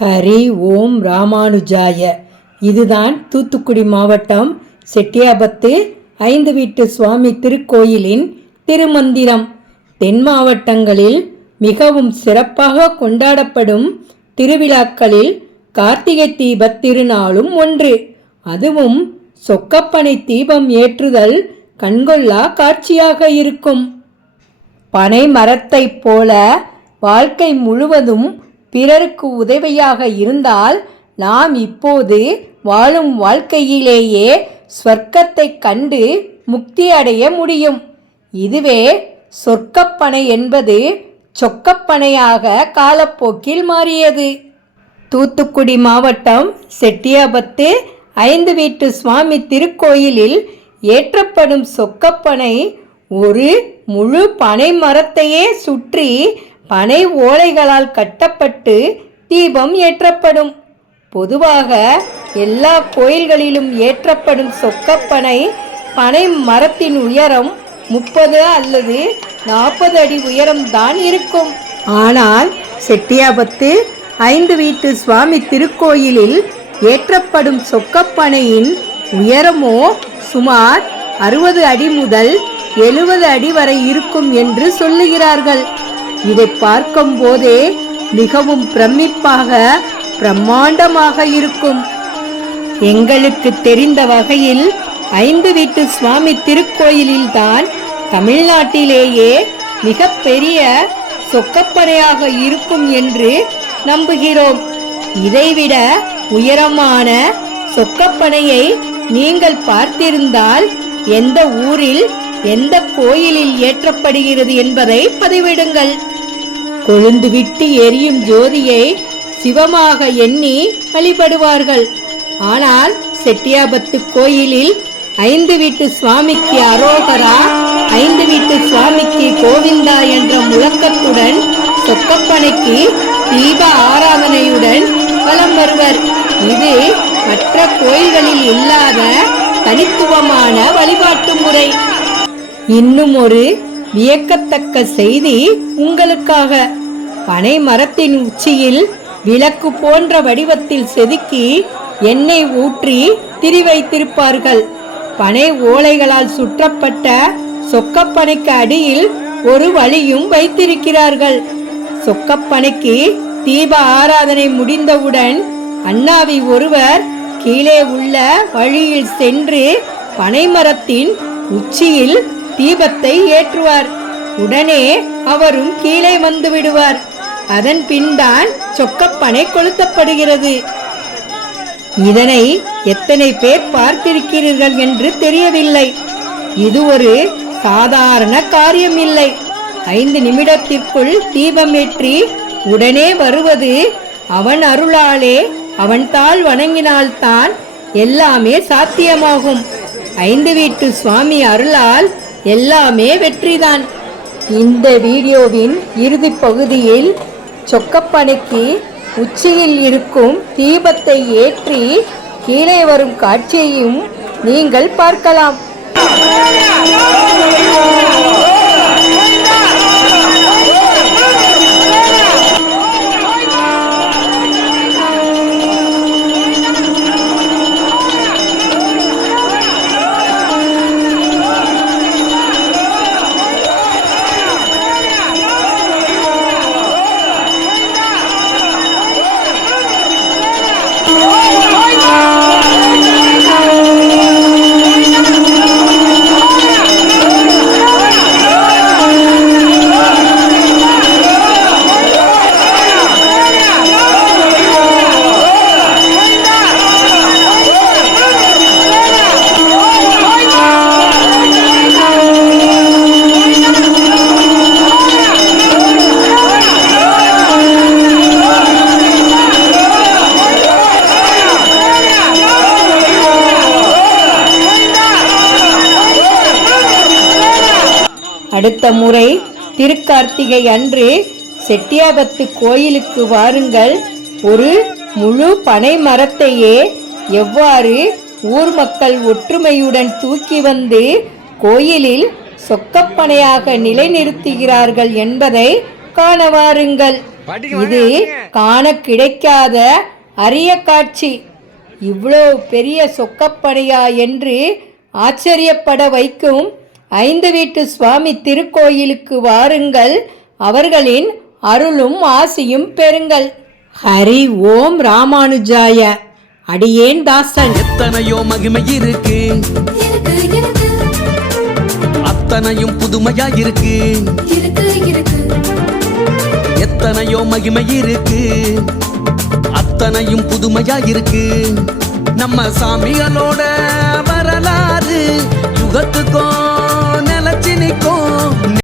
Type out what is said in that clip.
ஹரி ஓம் ராமானுஜாய. இதுதான் தூத்துக்குடி மாவட்டம் செட்டியாபத்து ஐந்து வீட்டு சுவாமி திருக்கோயிலின் திருமந்திரம். தென் மாவட்டங்களில் மிகவும் சிறப்பாக கொண்டாடப்படும் திருவிழாக்களில் கார்த்திகை தீபத் திருநாளும் ஒன்று. அதுவும் சொக்கப்பனை தீபம் ஏற்றுதல் கண்கொள்ளா காட்சியாக இருக்கும். பனை மரத்தைப் போல வாழ்க்கை முழுவதும் பிறருக்கு உதவியாக இருந்தால் நாம் இப்போது வாழும் வாழ்க்கையிலேயே சொர்க்கத்தை கண்டு முக்தி அடைய முடியும். இதுவே சொர்க்கப்பனை என்பது சொக்கப்பனையாக காலப்போக்கில் மாறியது. தூத்துக்குடி மாவட்டம் செட்டியாபத்து ஐந்து வீட்டு சுவாமி திருக்கோயிலில் ஏற்றப்படும் சொக்கப்பனை ஒரு முழு பனை மரத்தையே சுற்றி பனை ஓலைகளால் கட்டப்பட்டு தீபம் ஏற்றப்படும். பொதுவாக எல்லா கோயில்களிலும் ஏற்றப்படும் சொக்கப்பனை பனை மரத்தின் உயரம் முப்பது அல்லது நாற்பது அடி உயரம்தான் இருக்கும். ஆனால் செட்டியாபத்து ஐந்து வீட்டு சுவாமி திருக்கோயிலில் ஏற்றப்படும் சொக்கப்பனையின் உயரமோ சுமார் அறுபது அடி முதல் எழுபது அடி வரை இருக்கும் என்று சொல்லுகிறார்கள். இதை பார்க்கும் போதே மிகவும் பிரமிப்பாக பிரம்மாண்டமாக இருக்கும். எங்களுக்கு தெரிந்த வகையில் ஐந்து வீட்டு சுவாமி திருக்கோயிலில்தான் தமிழ்நாட்டிலேயே மிகப்பெரிய சொக்கப்பனையாக இருக்கும் என்று நம்புகிறோம். இதைவிட உயரமான சொக்கப்பனையை நீங்கள் பார்த்திருந்தால் எந்த ஊரில் எந்த கோயிலில் ஏற்றப்படுகிறது என்பதை பதிவிடுங்கள். கொழுந்துவிட்டு எரியும் ஜோதியை சிவமாக எண்ணி வழிபடுவார்கள். ஆனால் செட்டியாபத்து கோயிலில் ஐந்து வீட்டு சுவாமிக்கு அரோகரா ஐந்து வீட்டு சுவாமிக்கு கோவிந்தா என்ற முழக்கத்துடன் சொக்கப்பனைக்கு தீப ஆராதனையுடன் வலம் வருவர். இது மற்ற கோயில்களில் இல்லாத தனித்துவமான வழிபாட்டு முறை. இன்னும் ஒரு வியக்கத்தக்க செய்தி உங்களுக்காக. பனை மரத்தின் உச்சியில் விளக்கு போன்ற வடிவத்தில் செதுக்கி எண்ணெய் ஊற்றி திரி வைத்திருப்பார்கள் பனை ஓலைகளால் சுற்றப்பட்ட சொக்கப்பனைக்கு அடியில் ஒரு வழியும் வைத்திருக்கிறார்கள். சொக்கப்பனைக்கு தீப ஆராதனை முடிந்தவுடன் அண்ணாவி ஒருவர் கீழே உள்ள வழியில் சென்று பனைமரத்தின் உச்சியில் தீபத்தை ஏற்றுவார். உடனே அவரும் கீழே வந்து விடுவார். அதன் பின்தான் சொக்கப்பனை கொளுத்தப்படுகிறது. இதனை எத்தனை பேர் பார்த்திருக்கிறீர்கள் என்று தெரியவில்லை. இது ஒரு சாதாரண காரியம் இல்லை ஐந்து நிமிடத்திற்குள் தீபமேற்றி உடனே வருவது அவன் அருளாலே அவன் தாள் வணங்கினால்தான் எல்லாமே சாத்தியமாகும். ஐந்து வீட்டு சுவாமி அருளால் எல்லாமே வெற்றிதான். இந்த வீடியோவின் இறுதி பகுதியில் சொக்கப்பனைக்கு உச்சியில் இருக்கும் தீபத்தை ஏற்றி கீழே வரும் காட்சியையும் நீங்கள் பார்க்கலாம். அடுத்த முறை திருக்கார்த்திகை அன்று செட்டியாபத்து கோயிலுக்கு வாருங்கள். ஒரு முழு பனை மரத்தையே எவ்வாறு ஊர் மக்கள் ஒற்றுமையுடன் தூக்கி வந்து கோயிலில் சொக்கப்பனையாக நிலைநிறுத்துகிறார்கள் என்பதை காண வாருங்கள். இது காண கிடைக்காத அரிய காட்சி. இவ்வளோ பெரிய சொக்கப்பனையா என்று ஆச்சரியப்பட வைக்கும் ஐந்து வீட்டு சுவாமி திருக்கோயிலுக்கு வாருங்கள். அவர்களின் அருளும் ஆசியும் பெறுங்கள். ஹரி ஓம் ராமானுஜாய. அடியேன் தாசன். எத்தனையோ மகிமை இருக்கு. இருக்கு இருக்கு. அத்தனையும் புதுமையா இருக்கு. இருக்கு இருக்கு. எத்தனையோ மகிமை இருக்கு. அத்தனையும் புதுமையா இருக்கு. நம்ம சாமிகளோட வரலாறு யுகத்துக்கும் నచ్చిని కో